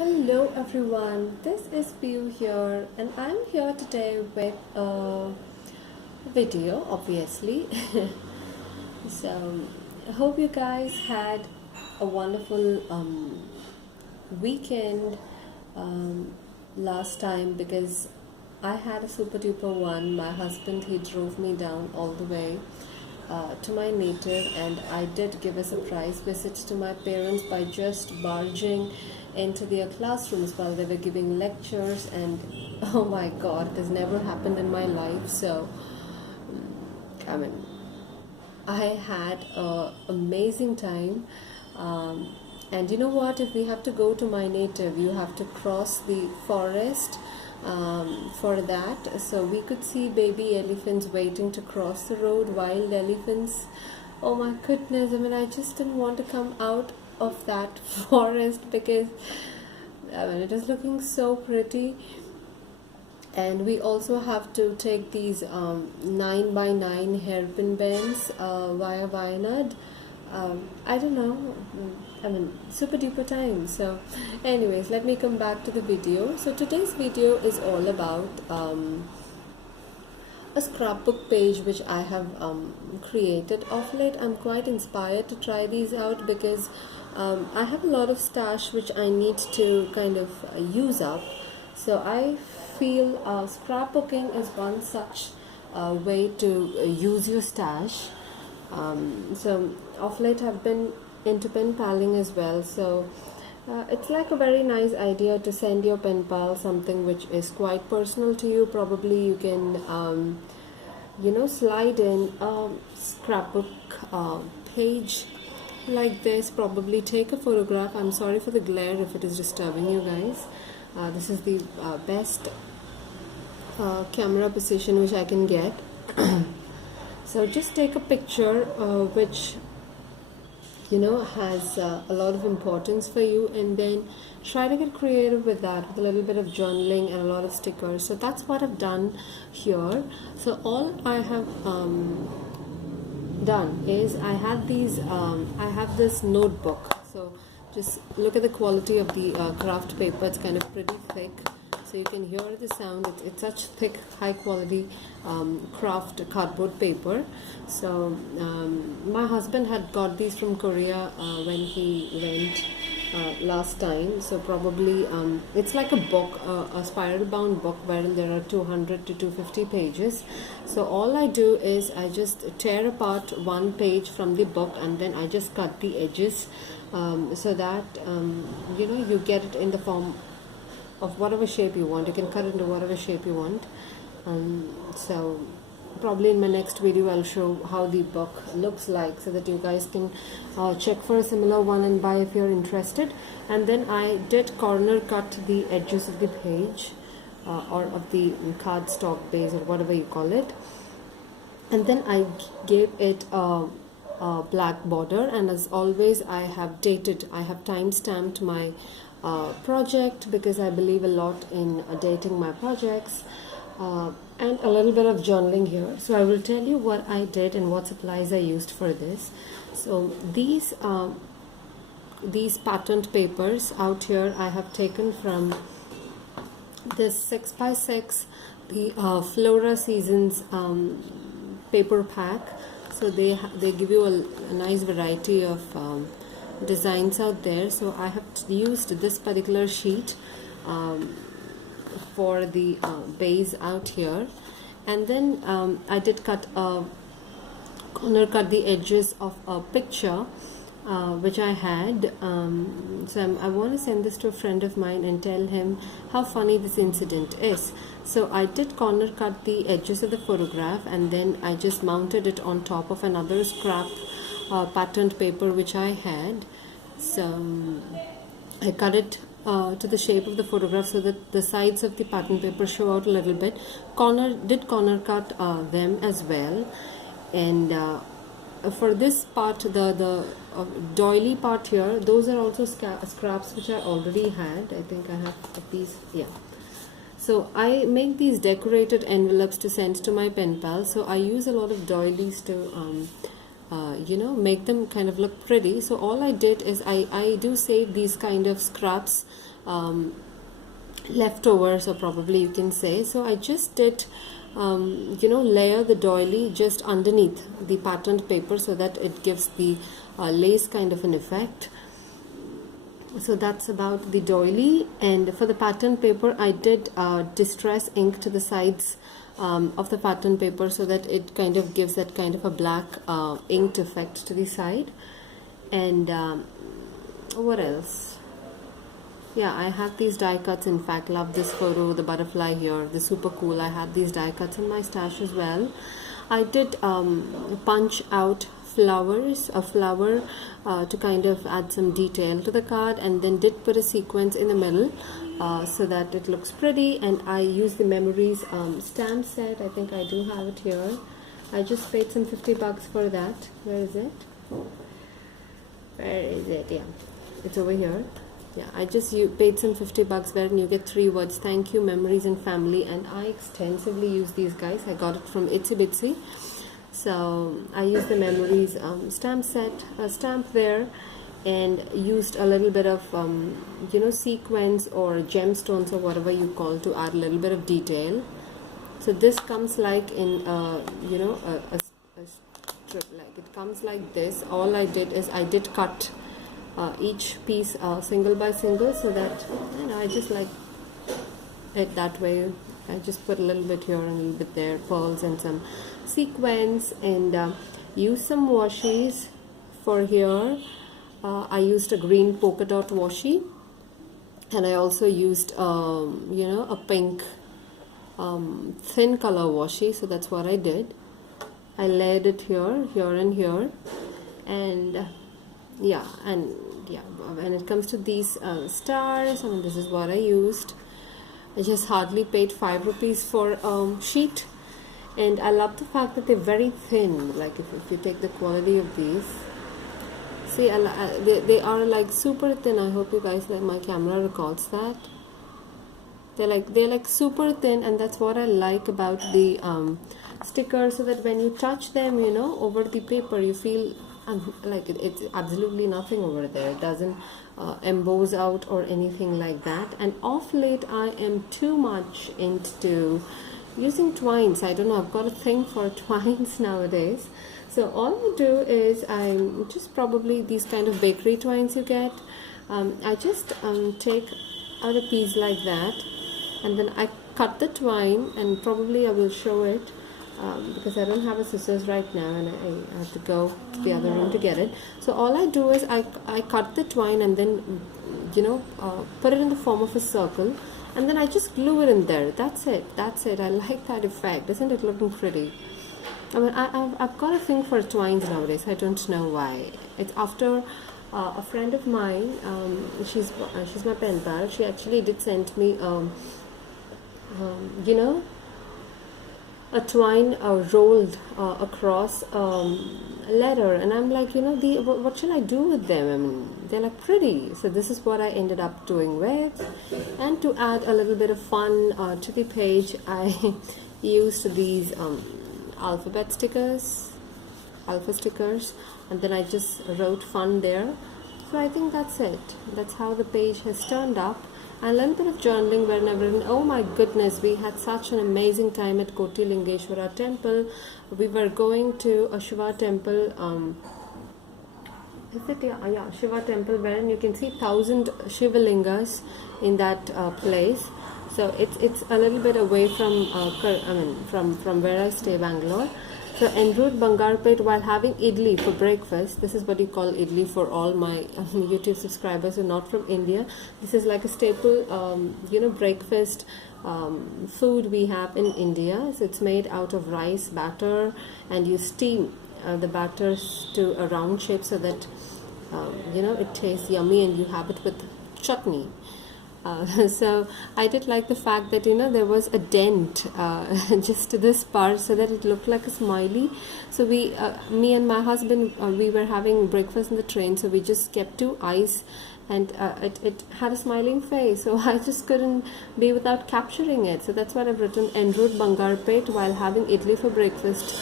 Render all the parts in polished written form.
Hello everyone, this is Piyu here and I'm here today with a video obviously. So I hope you guys had a wonderful weekend last time because I had a super duper one. My husband, he drove me down all the way to my native, and I did give a surprise visit to my parents by just barging into their classrooms while they were giving lectures. And oh my god, it has never happened in my life. So I mean, I had an amazing time. And you know what, if we have to go to my native, you have to cross the forest for that. So we could see baby elephants waiting to cross the road, wild elephants. Oh my goodness, I mean, I just didn't want to come out of that forest because I mean, it is looking so pretty. And we also have to take these 9x9 hairpin bends via Wayanad. I don't know, I mean, super duper time. So anyways, let me come back to the video. So today's video is all about a scrapbook page which I have created of late. I'm quite inspired to try these out because I have a lot of stash which I need to kind of use up. So I feel scrapbooking is one such way to use your stash. So of late I've been into pen paling as well. So it's like a very nice idea to send your pen pal something which is quite personal to you. Probably you can slide in a scrapbook page like this. Probably take a photograph. I'm sorry for the glare if it is disturbing you guys. This is the best camera position which I can get. So just take a picture which has a lot of importance for you, and then try to get creative with that, with a little bit of journaling and a lot of stickers. So that's what I've done here. So all I have done is I have this notebook. So just look at the quality of the craft paper. It's kind of pretty thick, so you can hear the sound. It's such thick, high quality craft cardboard paper. So my husband had got these from Korea when he went last time. So probably it's like a book, a spiral bound book wherein there are 200 to 250 pages. So all I do is I just tear apart one page from the book, and then I just cut the edges so that you get it in the form of whatever shape you want. You can cut it into whatever shape you want. So probably in my next video I'll show how the book looks like, so that you guys can check for a similar one and buy if you're interested. And then I did corner cut the edges of the page or of the cardstock base or whatever you call it, and then I gave it a black border. And as always, I have time stamped my project because I believe a lot in dating my projects, and a little bit of journaling here. So I will tell you what I did and what supplies I used for this. So these patterned papers out here I have taken from this 6x6, the Flora Seasons paper pack. So they give you a nice variety of designs out there. So I have used this particular sheet for the base out here, and then I did corner cut the edges of a picture which I had. So I want to send this to a friend of mine and tell him how funny this incident is. So I did corner cut the edges of the photograph, and then I just mounted it on top of another scrap patterned paper which I had. So I cut it to the shape of the photograph so that the sides of the pattern paper show out a little bit. Corner cut them as well. And for this part, the doily part here, those are also scraps which I already had. I think I have a piece, yeah. So I make these decorated envelopes to send to my pen pals. So I use a lot of doilies to you know, make them kind of look pretty. So all I did is I do save these kind of scraps, leftovers, or probably you can say. So I just did you know, layer the doily just underneath the patterned paper so that it gives the lace kind of an effect. So that's about the doily. And for the pattern paper, I did distress ink to the sides of the pattern paper so that it kind of gives that kind of a black inked effect to the side. And what else? Yeah, I have these die cuts. In fact, love this photo, the butterfly here, the super cool. I have these die cuts in my stash as well. I did punch out flowers, a flower to kind of add some detail to the card, and then did put a sequence in the middle so that it looks pretty. And I used the Memories stamp set. I think I do have it here. I just paid some $50 for that. Where is it? Where is it? Yeah, it's over here. Yeah, I just paid some $50 wherein you get 3 words: thank you, memories, and family. And I extensively use these guys. I got it from Itsy Bitsy. So I used the Memories stamp set, stamp there, and used a little bit of you know, sequins or gemstones or whatever you call, to add a little bit of detail. So this comes like in you know, a strip, like it comes like this. All I did is I did cut each piece single by single, so that, you know, I just like it that way. I just put a little bit here and a little bit there, pearls and some sequins, and use some washies for here. I used a green polka dot washi, and I also used you know, a pink thin color washi. So that's what I did. I layered it here, here, and here, and yeah, and yeah, when it comes to these stars, I mean, this is what I used. I just hardly paid 5 rupees for sheet, and I love the fact that they're very thin. Like if you take the quality of these, see, they are like super thin. I hope you guys, like, my camera records that. They're like super thin, and that's what I like about the stickers, so that when you touch them, you know, over the paper, you feel like it's absolutely nothing over there. It doesn't emboss out or anything like that. And off late, I am too much into using twines. I don't know, I've got a thing for twines nowadays. So all I do is I'm just probably these kind of bakery twines you get. I just take out a piece like that, and then I cut the twine, and probably I will show it because I don't have a scissors right now, and I have to go to the other room to get it. So all I do is I cut the twine, and then, you know, put it in the form of a circle, and then I just glue it in there. That's it. I like that effect. Isn't it looking pretty? I mean, I've got a thing for twines nowadays. I don't know why. It's after a friend of mine. She's my pen pal. She actually did send me you know, a twine rolled across letter, and I'm like, you know, what shall I do with them? I mean, they're like pretty. So this is what I ended up doing with. And to add a little bit of fun to the page, I used these alpha stickers, and then I just wrote fun there. So I think that's it. That's how the page has turned up. And a little bit of journaling whenever. Oh my goodness, we had such an amazing time at Koti Lingeshwara Temple. We were going to a Shiva temple. Is it? Yeah, Shiva temple, wherein you can see 1,000 Shiva lingas in that place. So it's a little bit away from from where I stay, Bangalore. So en route Bangarpet, while having idli for breakfast. This is what you call idli for all my YouTube subscribers who are not from India. This is like a staple, you know, breakfast food we have in India. So it's made out of rice batter, and you steam the batter to a round shape so that you know, it tastes yummy, and you have it with chutney. So I did like the fact that, you know, there was a dent just to this part, so that it looked like a smiley. So we, me and my husband, we were having breakfast in the train, so we just kept 2 eyes, and it had a smiling face. So I just couldn't be without capturing it. So that's what I've written: en route Bangarpet, while having idli for breakfast.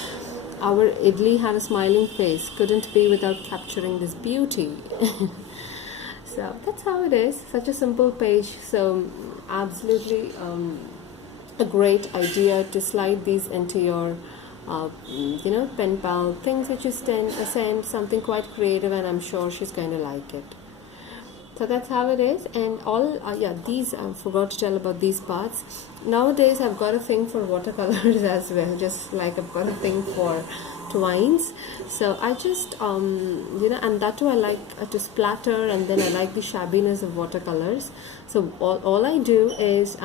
our idli had a smiling face, couldn't be without capturing this beauty. So that's how it is. Such a simple page. So absolutely a great idea to slide these into your pen pal, things which you send something quite creative, and I'm sure she's going to like it. So that's how it is. And all these, I forgot to tell about these parts. Nowadays I've got a thing for watercolors as well, just like I've got a thing for twines. So I just and that too I like to splatter, and then I like the shabbiness of watercolors. So all I do is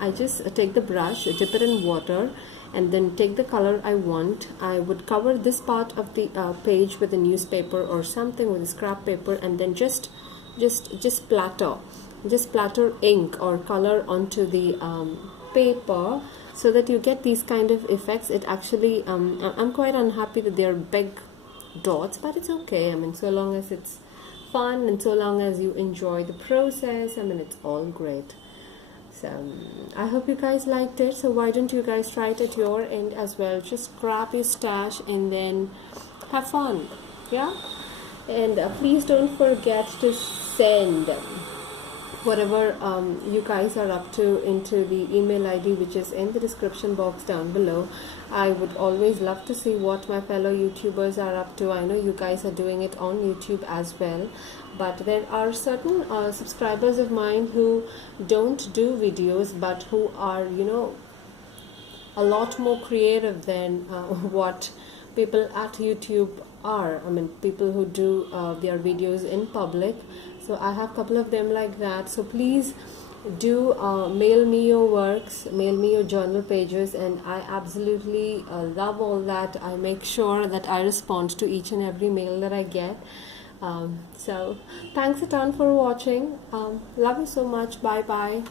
I just take the brush, dip it in water, and then take the color I want. I would cover this part of the page with a newspaper or something, with a scrap paper, and then just splatter ink or color onto the paper, so that you get these kind of effects. It actually I'm quite unhappy that they're big dots, but it's okay. I mean, so long as it's fun and so long as you enjoy the process, I mean, it's all great. So I hope you guys liked it. So why don't you guys try it at your end as well? Just grab your stash and then have fun. Yeah. And please don't forget to send whatever you guys are up to into the email ID which is in the description box down below. I would always love to see what my fellow YouTubers are up to. I know you guys are doing it on YouTube as well, but there are certain subscribers of mine who don't do videos, but who are, a lot more creative than what people at YouTube are. I mean, people who do their videos in public. So I have a couple of them like that. So please do mail me your works, mail me your journal pages, and I absolutely love all that. I make sure that I respond to each and every mail that I get. So thanks a ton for watching. Love you so much. Bye bye.